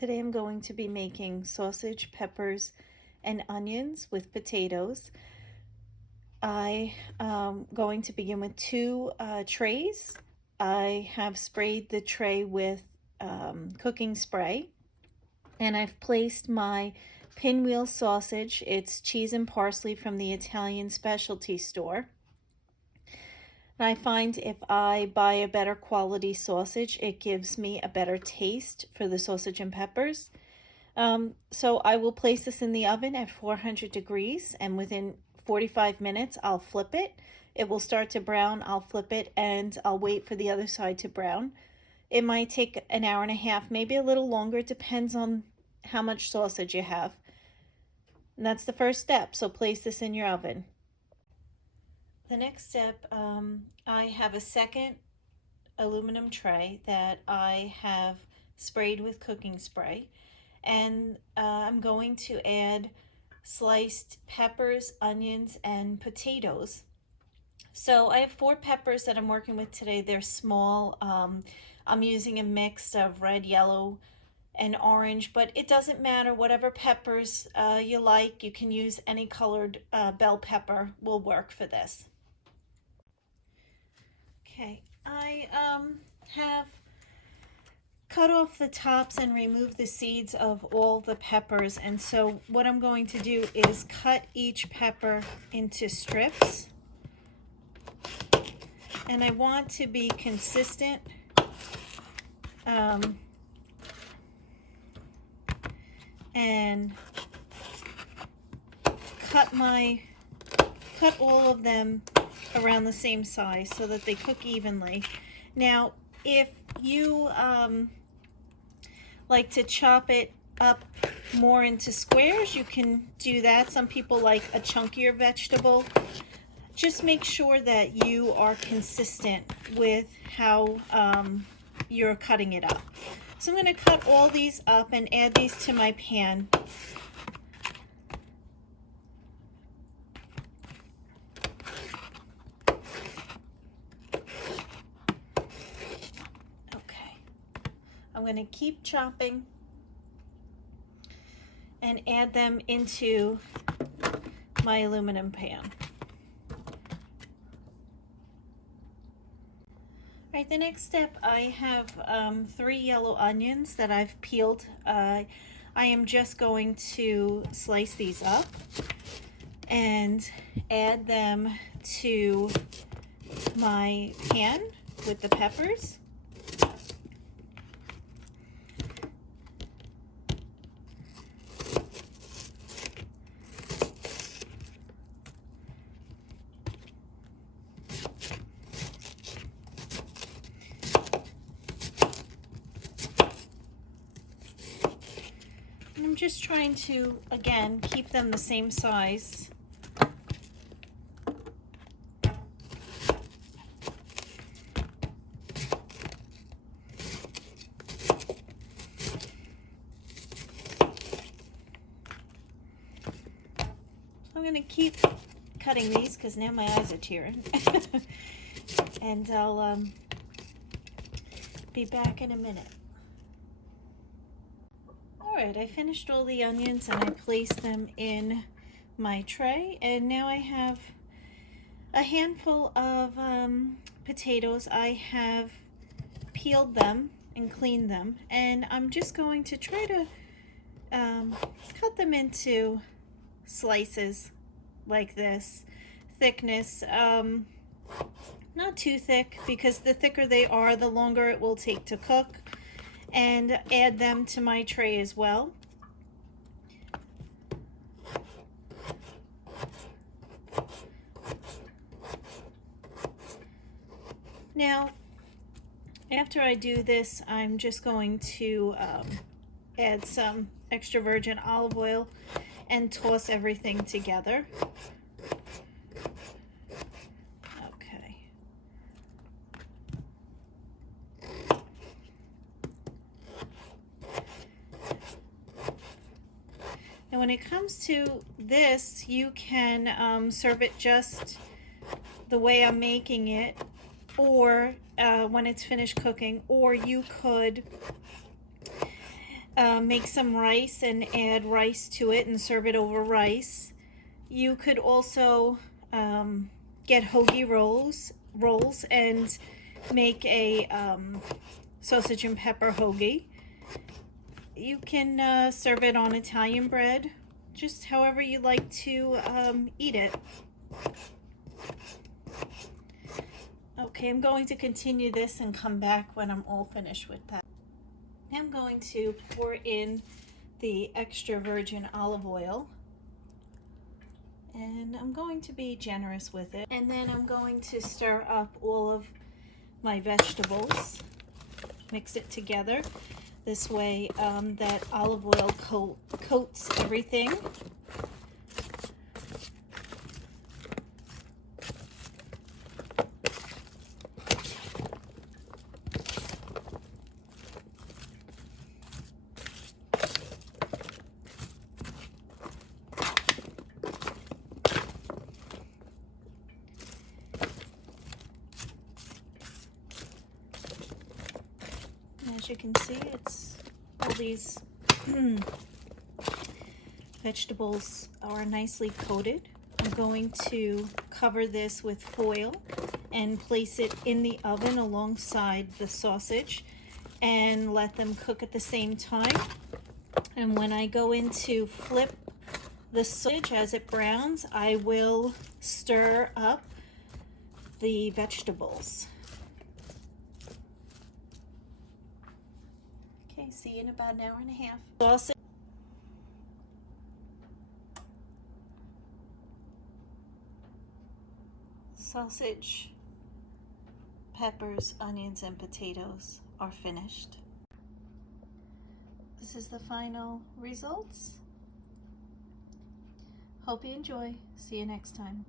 Today I'm going to be making sausage, peppers, and onions with potatoes. I am going to begin with two trays. I have sprayed the tray with cooking spray, and I've placed my pinwheel sausage. It's cheese and parsley from the Italian specialty store. And I find if I buy a better quality sausage, it gives me a better taste for the sausage and peppers. So I will place this in the oven at 400 degrees, and within 45 minutes I'll flip it. It will start to brown. I'll flip it and I'll wait for the other side to brown. It might take an hour and a half, maybe a little longer. It depends on how much sausage you have. And that's the first step. So place this in your oven. The next step, I have a second aluminum tray that I have sprayed with cooking spray, and I'm going to add sliced peppers, onions, and potatoes. So I have 4 peppers that I'm working with today. They're small. I'm using a mix of red, yellow, and orange, but it doesn't matter. Whatever peppers you like, you can use any colored bell pepper will work for this. Okay, I have cut off the tops and remove the seeds of all the peppers, and so what I'm going to do is cut each pepper into strips, and I want to be consistent. And cut all of them around the same size so that they cook evenly. Now, if you like to chop it up more into squares, you can do that. Some people like a chunkier vegetable. Just make sure that you are consistent with how you're cutting it up. So I'm going to cut all these up and add these to my pan. I'm going to keep chopping and add them into my aluminum pan. All right, the next step, I have 3 yellow onions that I've peeled. I am just going to slice these up and add them to my pan with the peppers. I'm just trying to, again, keep them the same size. I'm going to keep cutting these because now my eyes are tearing. And I'll be back in a minute. Alright, I finished all the onions and I placed them in my tray, and now I have a handful of potatoes. I have peeled them and cleaned them, and I'm just going to try to cut them into slices like this. Thickness, not too thick, because the thicker they are, the longer it will take to cook. And add them to my tray as well. Now, after I do this, I'm just going to add some extra virgin olive oil and toss everything together. And when it comes to this, you can serve it just the way I'm making it, or when it's finished cooking, or you could make some rice and add rice to it and serve it over rice. You could also get hoagie rolls and make a sausage and pepper hoagie. You can serve it on Italian bread, just however you like to eat it. Okay, I'm going to continue this and come back when I'm all finished with that. Now I'm going to pour in the extra virgin olive oil, and I'm going to be generous with it. And then I'm going to stir up all of my vegetables, mix it together. This way that olive oil coats everything. As you can see, it's all these vegetables are nicely coated. I'm going to cover this with foil and place it in the oven alongside the sausage and let them cook at the same time. And when I go in to flip the sausage as it browns, I will stir up the vegetables. Okay, see you in about an hour and a half. Sausage, peppers, onions, and potatoes are finished. This is the final results. Hope you enjoy. See you next time.